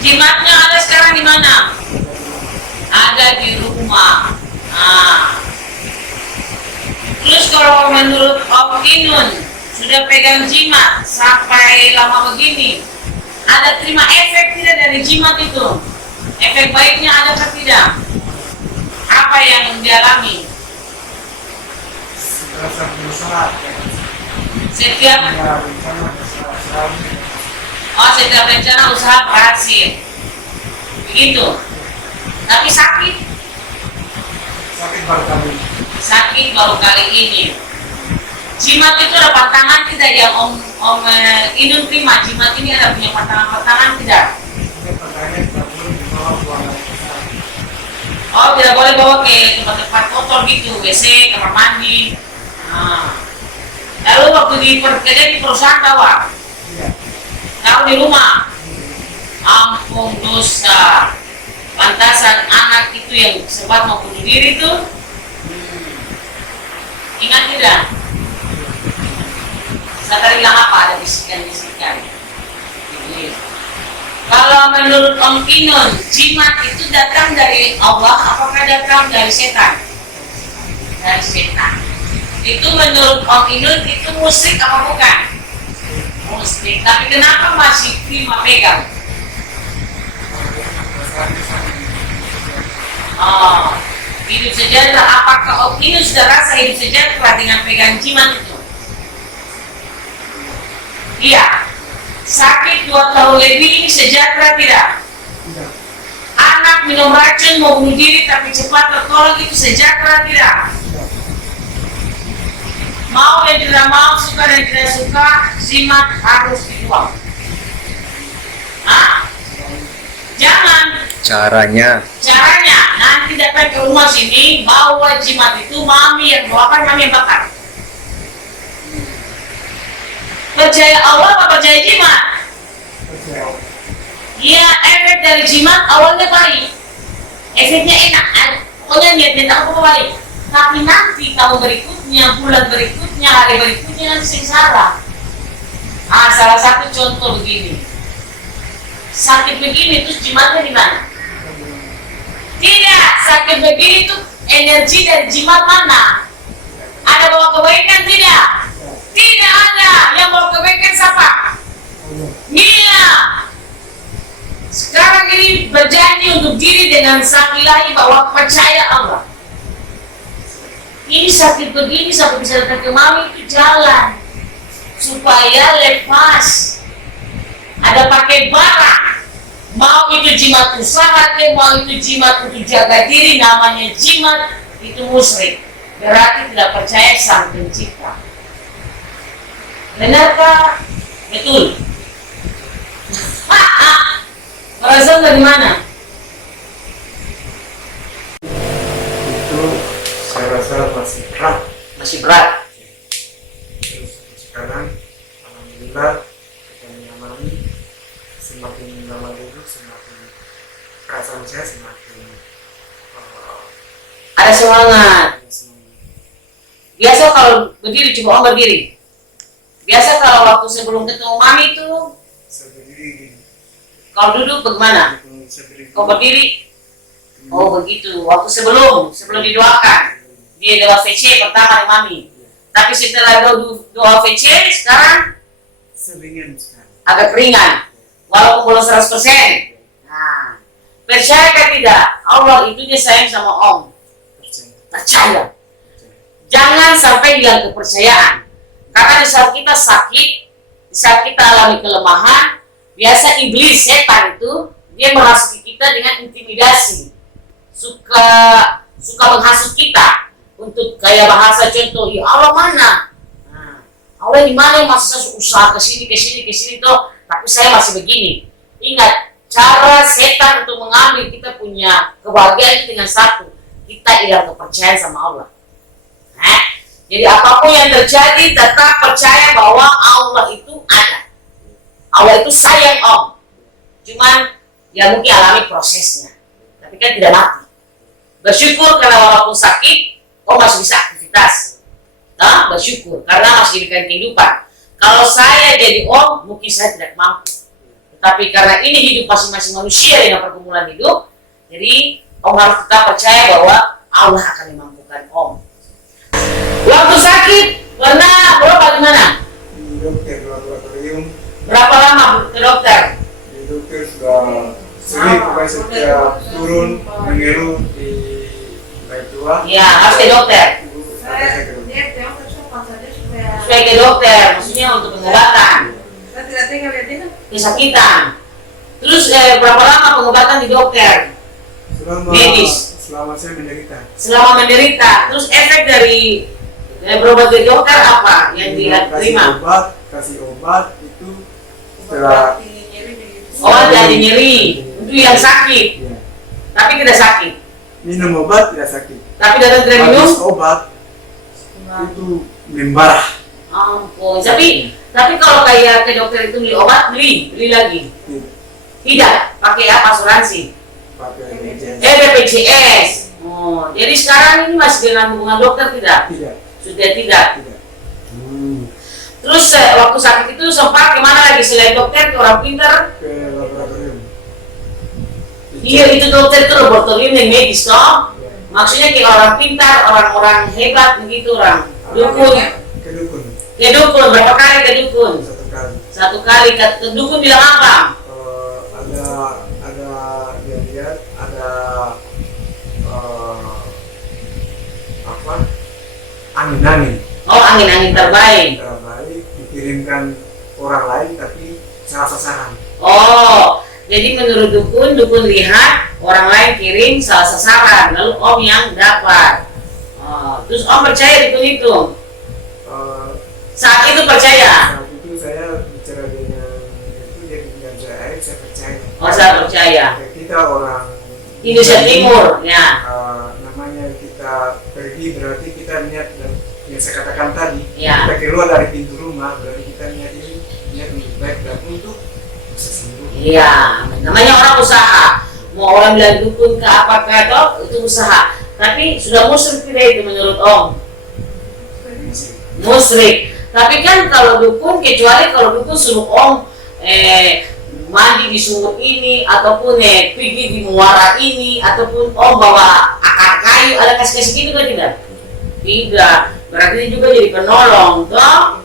Jimatnya ada sekarang di mana? Ada di rumah. Nah. Terus kalau menurut Om Inun sudah pegang jimat sampai lama begini, ada terima efek tidak dari jimat itu? Efek baiknya ada atau tidak? Apa yang dialami? Rasa bersalah. Setiap Ya, rencana bersalah. setiap rencana usaha berhasil. Begitu. Tapi sakit baru kali ini. Jimat itu ada pantangan tidak yang Om Inun terima? Jimat ini ada punya pantangan tidak? Oh, tidak boleh bawa ke tempat-tempat kotor gitu, WC, kamar mandi. Nah. Lalu waktu kerja di perusahaan bawa? Tahu di rumah? Ampun dosa. Pantasan anak itu yang sempat mau bunuh diri tuh. Ingat tidak? Saya tadi bilang apa? Ada bisikan-bisikan. Kalau menurut Om Inun, jimat itu datang dari Allah, apakah datang dari setan? Dari setan. Itu menurut Om Inun itu musyrik apa bukan? Musyrik. Tapi kenapa masih terima pegang? Oh, hidup sejahtera. Apakah Om Inun sudah rasa hidup sejahtera dengan pegang jimat itu? Iya. Sakit 2 tahun lebih ini sejahtera tidak? Tidak. Anak minum racun mau bunuh diri tapi cepat tertolong itu sejahtera tidak? Mau dan tidak mau, suka dan tidak suka, jimat harus dibuang. Jangan. Caranya Nanti datang ke rumah sini bawa jimat itu, mami yang bawakan, mami yang bakar. Percaya Allah apa percaya jimat? Iya, efek dari jimat awalnya baik, efeknya enak, pokoknya niatnya apa baik. Tapi nanti tahun berikutnya, bulan berikutnya, hari berikutnya nanti sengsara. Salah satu contoh begini, sakit begini terus jimatnya di mana? Tidak, sakit begini tuh energi dari jimat mana? Ada bawa kebaikan tidak? Tidak ada. Yang bawa kebaikan siapa? Iya. Sekarang ini berjanji untuk diri dengan sang ilahi bahwa percaya Allah. Ini sakit begini sampai bisa datang ke mami itu jalan supaya lepas. Ada pakai barang. Mau itu jimat usaha, mau itu jimat untuk jaga diri, namanya jimat itu musyrik. Berarti tidak percaya sang pencipta. Benarkah? Betul. Perasaan dari mana? Itu saya rasa masih berat. Masih berat. Terus sekarang alhamdulillah kita menyamai, semakin lama dulu semakin perasaan saya semakin Ada semangat. semangat. Biasa kalau berdiri, coba Om berdiri. Biasa kalau waktu sebelum ketemu mami itu, Saya berdiri gini. kalau duduk bagaimana? Saya berdiri. Kau berdiri? Oh begitu. Waktu sebelum didoakan, dia doa VC pertama di mami. Tapi setelah doa VC sekarang Seringan sekali. agak ringan, walaupun belum 100%. Nah, percaya kan tidak? Allah itunya sayang sama Om. Percaya. Jangan sampai hilang kepercayaan. Karena di saat kita sakit, di saat kita alami kelemahan, biasa iblis, setan itu dia menghasut kita dengan intimidasi, suka menghasut kita untuk kayak bahasa contoh, ya Allah mana? Nah, Allah di mana? Masa saya usaha kesini tuh, tapi saya masih begini. Ingat, cara setan untuk mengambil kita punya kebahagiaan itu dengan satu, kita hilang kepercayaan sama Allah. Jadi apapun yang terjadi tetap percaya bahwa Allah itu ada. Allah itu sayang Om. Cuman ya mungkin alami prosesnya, tapi kan tidak mati. Bersyukur karena walaupun sakit, Om masih bisa aktivitas. Nah, bersyukur karena masih diberikan kehidupan. Kalau saya jadi Om, mungkin saya tidak mampu. Tetapi karena ini hidup masing-masing manusia dengan pergumulan hidup, jadi Om harus tetap percaya bahwa Allah akan memampukan Om. Waktu sakit, pernah berapa gimana? Di dokter laboratorium, Berapa lama ke dokter? di dokter sudah sering pokoknya setiap turun mengeluh di baik tua. Ya, harus ke dokter. Saya dia bilang cuma saja supaya Supaya ke dokter, maksudnya untuk pengobatan, saya tidak tinggal di sini. kesakitan. Terus berapa lama pengobatan di dokter? Medis. Selama saya menderita. Selama menderita. Terus efek dari berobat di dokter apa yang diterima? Kasih obat itu setelah Obat jadi nyeri untuk yang sakit, ya, tapi tidak sakit. minum obat tidak sakit. Tapi datang tidak minum, Habis obat itu membarah. ampun. Tapi kalau kayak ke dokter itu beli obat, beli lagi. Tidak, pakai apa asuransi? Pakai BPJS. BPJS. Oh, jadi sekarang ini masih dengan hubungan dokter tidak? Tidak. Sudah tidak. Tidak. Terus waktu sakit itu sempat kemana lagi selain dokter ke orang pintar? Ke laboratorium. Iya itu dokter itu laboratorium yang medis toh. Ya. Maksudnya kayak orang pintar, orang-orang hebat begitu orang. Dukun. Ke dukun. Ke dukun berapa kali ke dukun? Satu kali. Satu kali ke dukun bilang apa? Ada dia lihat ada apa angin-angin Oh angin-angin terbaik. dikirimkan orang lain tapi salah sasaran. Oh jadi menurut dukun lihat orang lain kirim salah sasaran, lalu Om yang dapat. Oh, terus Om percaya dukun itu? Saat itu percaya? Saat itu saya bicara dengan itu jadi dengan saya percaya. Oh saya percaya. Kita orang Indonesia Timur, ya. Namanya kita pergi berarti kita niat dan yang saya katakan tadi Ya. kita keluar dari pintu rumah berarti kita niat untuk baik dan untuk bisa sembuh. Iya, namanya orang usaha. Mau orang bilang dukun ke apakah toh itu usaha. Tapi sudah musyrik tidak itu menurut Om? Musyrik. Tapi kan kalau dukun, kecuali kalau dukun suruh Om mandi di sumur ini ataupun pergi di muara ini ataupun Om bawa akar kayu, ada kasih-kasih gitu kan tidak? Tidak. Berarti ini juga jadi penolong toh.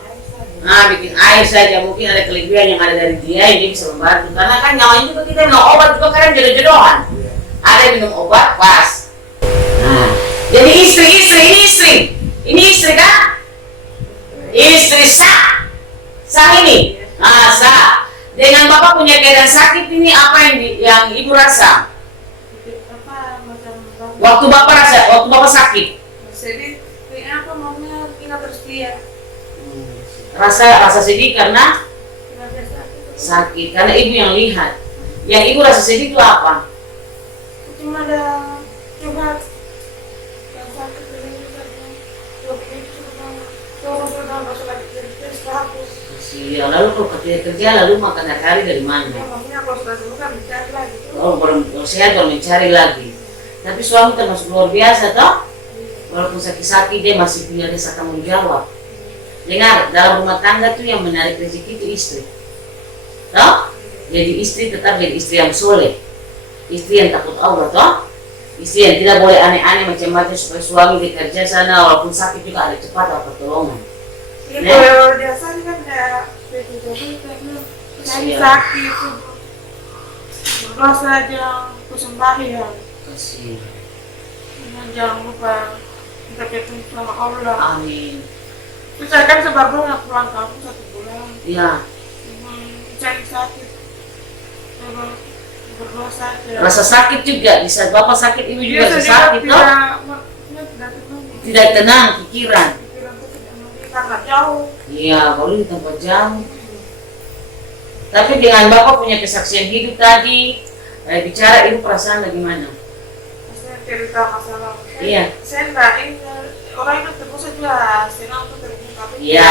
Nah, bikin air saja mungkin ada kelebihan yang ada dari dia yang dia bisa membantu. Karena kan nyawanya juga kita minum obat juga kadang jodoh-jodohan. Ada yang minum obat pas. Nah, jadi ini istri kan? Istri sah ini. Ah, sah. Dengan Bapak punya keadaan sakit ini apa yang Ibu rasa? Waktu Bapak sakit. Jadi apa maunya tinggal terus dia. Rasa sedih karena sakit, karena Ibu yang lihat. Yang Ibu rasa sedih itu apa? Cuma ada curhat yang sakit ini sudah masuk lagi terus. Iya, lalu kalau kerja lalu makan hari dari mana? Maksudnya kalau sudah sembuh kan dicari lagi. Oh, belum sehat baru mencari lagi. Tapi suami termasuk luar biasa toh. Walaupun sakit-sakit dia masih punya rasa tanggung jawab. Dengar, dalam rumah tangga tuh yang menarik rezeki itu istri. Toh? Jadi istri tetap jadi istri yang soleh. Istri yang takut Allah toh. Istri yang tidak boleh aneh-aneh macam-macam supaya suami bekerja sana walaupun sakit juga ada cepat ada pertolongan. Iya, kalau dia sakit kan ada begitu cari sakit itu berdoa saja sembahyang. Kasih. Jangan lupa kita ketemu sama Allah. Amin. Terus saya kan sebab nggak pulang kampung 1 bulan. Ya. Cari sakit. Terus berdoa saja. Rasa sakit juga, di saat Bapak sakit, Ibu juga rasa sakit toh. Tidak tenang pikiran. Karena jauh. Iya, kalau di tempat jauh. Tapi dengan Bapak punya kesaksian hidup tadi, bicara Ibu perasaan bagaimana? Saya cerita masalah. Iya. Saya enggak orang itu terbuka juga, senang tuh terbuka. Iya.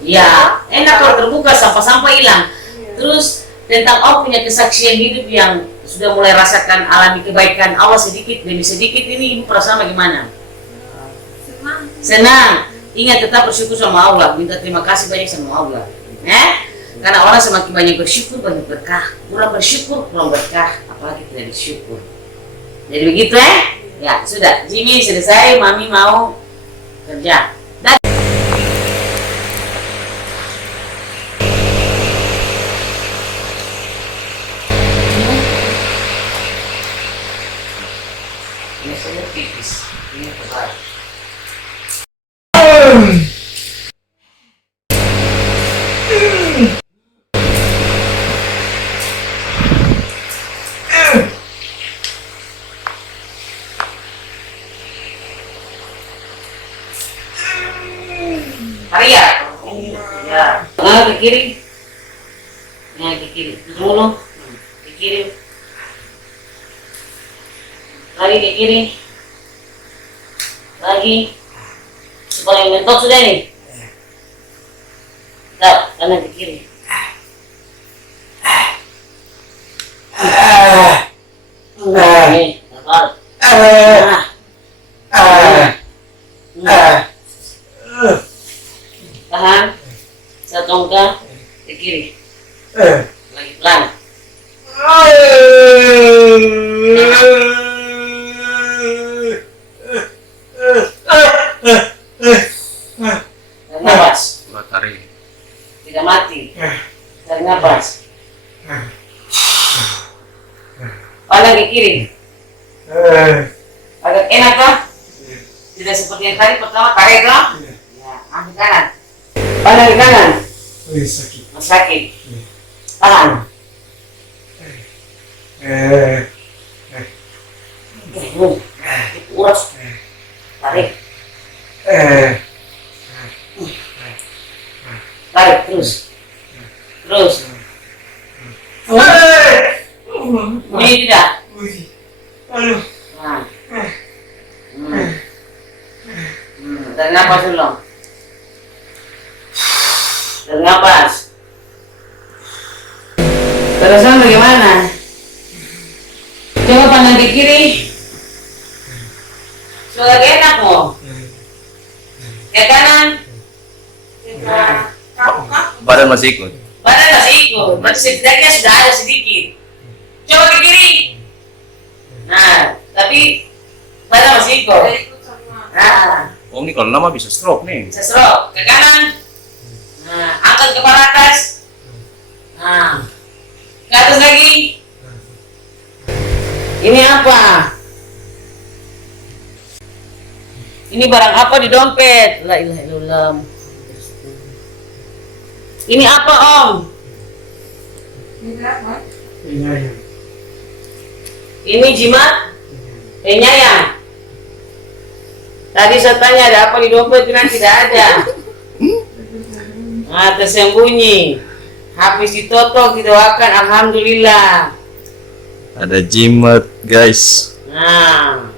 Iya, enak kalau terbuka sampah-sampah hilang. Iya. Terus tentang punya kesaksian hidup yang sudah mulai rasakan alami kebaikan Allah sedikit demi sedikit ini, ibu perasaan bagaimana? Senang. Ingat tetap bersyukur sama Allah, minta terima kasih banyak sama Allah. Karena orang semakin banyak bersyukur banyak berkah, kurang bersyukur kurang berkah, apalagi tidak bersyukur. Jadi begitu ya sudah. Jimmy selesai, mami mau kerja. Ini saja tipis, ini tebal. Maria, ya, ke kiri, ya ke kiri, dulu, ke kiri, lagi ke kiri, lagi, supaya mentok sudah nih, tak, kanan ke kiri. Nih, dapat. Tahan, satu ongkah ke kiri, lagi pelan. Tarik nafas, tidak mati. Tarik nafas. Pandang ke kiri. Agak enak kah? Tidak seperti yang tadi pertama tarik lah. Ya, ambil kanan. Pandang ke kanan. Sakit. Sakit. Tahan. Urus. Tarik. Tarik terus. Terus. Bunyi tidak? Aduh. Nah. Tarik nafas dulu. Tarik nafas. Perasaan bagaimana? Coba pandang ke kiri. Sudah enak kok. Ke kanan. Badan masih ikut. Badan masih ikut. Berarti setidaknya sudah ada sedikit. Coba ke kiri. Nah, tapi badan masih ikut. Nah, Oh ini kalau lama bisa stroke nih. bisa stroke. Ke kanan. Nah, angkat kepala atas. Nah, ke atas lagi. Ini apa? Ini barang apa di dompet? La ilaha illallah. Ini apa, Om? Ini jimat? Penyayang. Tadi saya tanya ada apa di dompet, bilang tidak ada. Nah, tersembunyi. Habis ditotok didoakan, alhamdulillah. Ada jimat guys. Nah,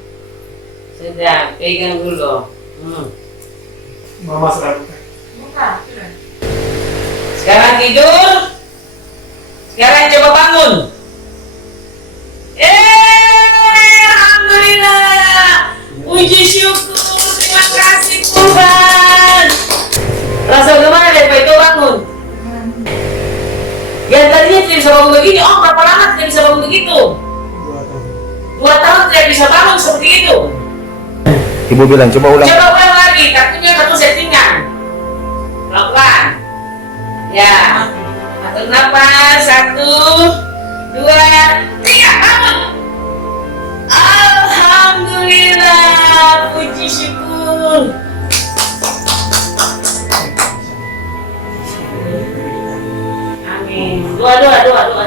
sudah pegang dulu. Mama selalu. Sekarang tidur. Sekarang coba bangun. Alhamdulillah. Puji syukur, terima kasih Tuhan. Rasa gimana deh Pak itu bangun? Yang tadinya tidak bisa bangun begini, berapa lama tidak bisa bangun begitu? 2 tahun tidak bisa bangun seperti itu. Ibu bilang coba ulang. Coba ulang lagi, takutnya satu settingan. Pelan-pelan. Ya. Atur nafas, 1, 2, 3, bangun. Alhamdulillah, puji syukur. Amin. Doa.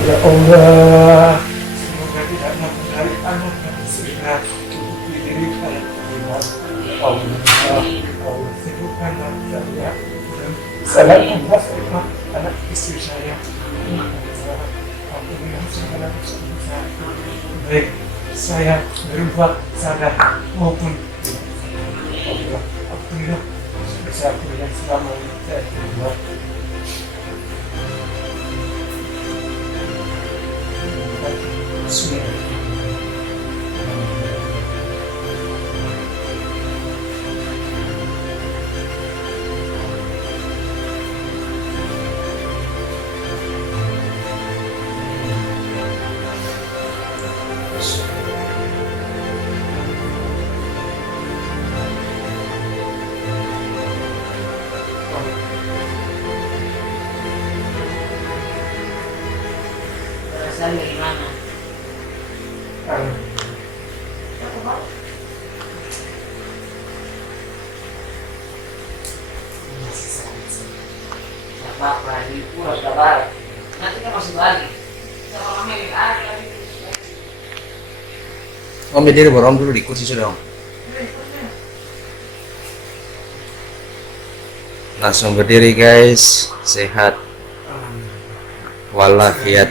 Ya Allah, semoga tidak mempengaruhi anak yang segera didirikan iman. Ya Allah, sembuhkanlah saya dan selamatkanlah saya, anak istri saya. Ampunilah segala dosa saya, baik saya berubah sadar maupun Allah. Ampunilah dosa-dosaku yang selama ini saya berbuat. Perasaan bagaimana? Tidak apa-apa, di Pura sudah balik. Nanti kan masih balik. Sama mama yang ada lagi. Om berdiri baru om dulu di kursi sudah om. Langsung berdiri guys, sehat walafiat.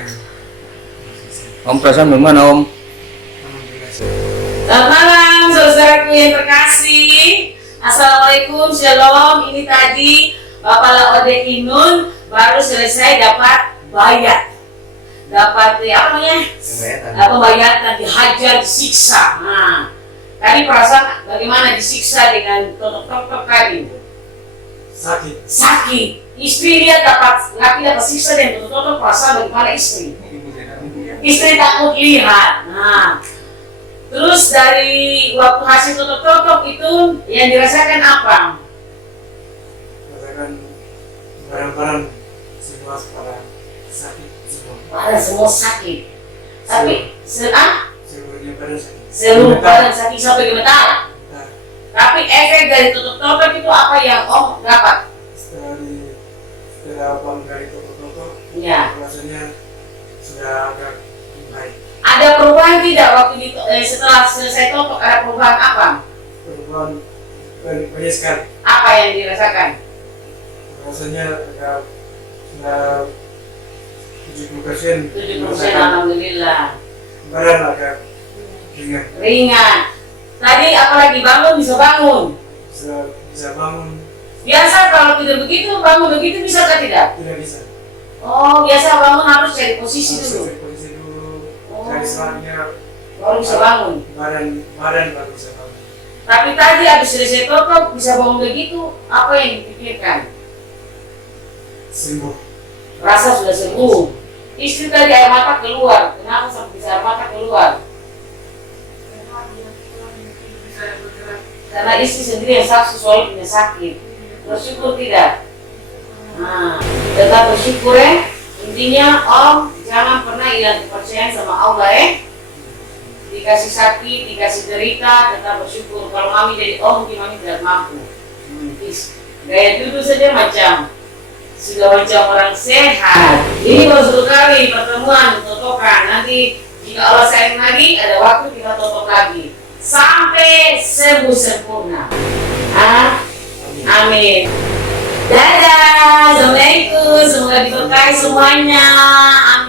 Om perasaan bagaimana om? Selamat malam saudaraku yang terkasih. Assalamualaikum, shalom. Ini tadi Bapak Laode Inun baru selesai dapat bayat. Dapat apa namanya? Pembayatan, dihajar, disiksa. Nah, tadi perasaan bagaimana disiksa dengan totok-totok tadi? Sakit. Istri dia dapat, laki dapat siksa dan totok-totok, perasaan bagaimana istri? Istri takut lihat. Nah, terus dari waktu hasil totok-totok itu yang dirasakan apa? Rasakan barang-barang semua pada sakit semua. Pada semua sakit. Tapi Seluruhnya pada sakit. seluruh badan sakit sampai gemetar. Nah, Tapi efek dari totok-totok itu apa yang Om dapat? setelah abang dari toko-toko, Ya. rasanya sudah agak baik. Ada perubahan tidak waktu setelah selesai totok, ada perubahan apa? Perubahan banyak sekali. Apa yang dirasakan? Rasanya agak sudah 70%. 70% alhamdulillah. Badan agak ringan. Ringan. Tadi apalagi bangun bisa bangun. Bisa bangun, Biasa kalau tidur begitu, bangun begitu bisa atau tidak? tidak bisa. Oh, biasa bangun harus cari posisi Harus dulu. cari posisi dulu, Oh. cari selatnya, Baru bisa bangun. badan baru bisa bangun. Tapi tadi habis selesai totok bisa bangun begitu, apa yang dipikirkan? Sembuh. Rasa sudah sembuh. Istri tadi air mata keluar. Kenapa sampai bisa air mata keluar? Karena istri sendiri yang saksi soal punya sakit. Bersyukur tidak? Nah, tetap bersyukur ya. Intinya Om jangan pernah hilang kepercayaan sama Allah ya. Dikasih sakit, dikasih derita, tetap bersyukur. Kalau mami jadi Om, mungkin mami tidak mampu. Gaya duduk saja macam sudah macam orang sehat. Ini baru satu kali pertemuan totokan. Nanti jika Allah sayang lagi, ada waktu kita totok lagi sampai sembuh sempurna. Amin. Dadah. Assalamualaikum. Semoga diberkahi semuanya. Amin.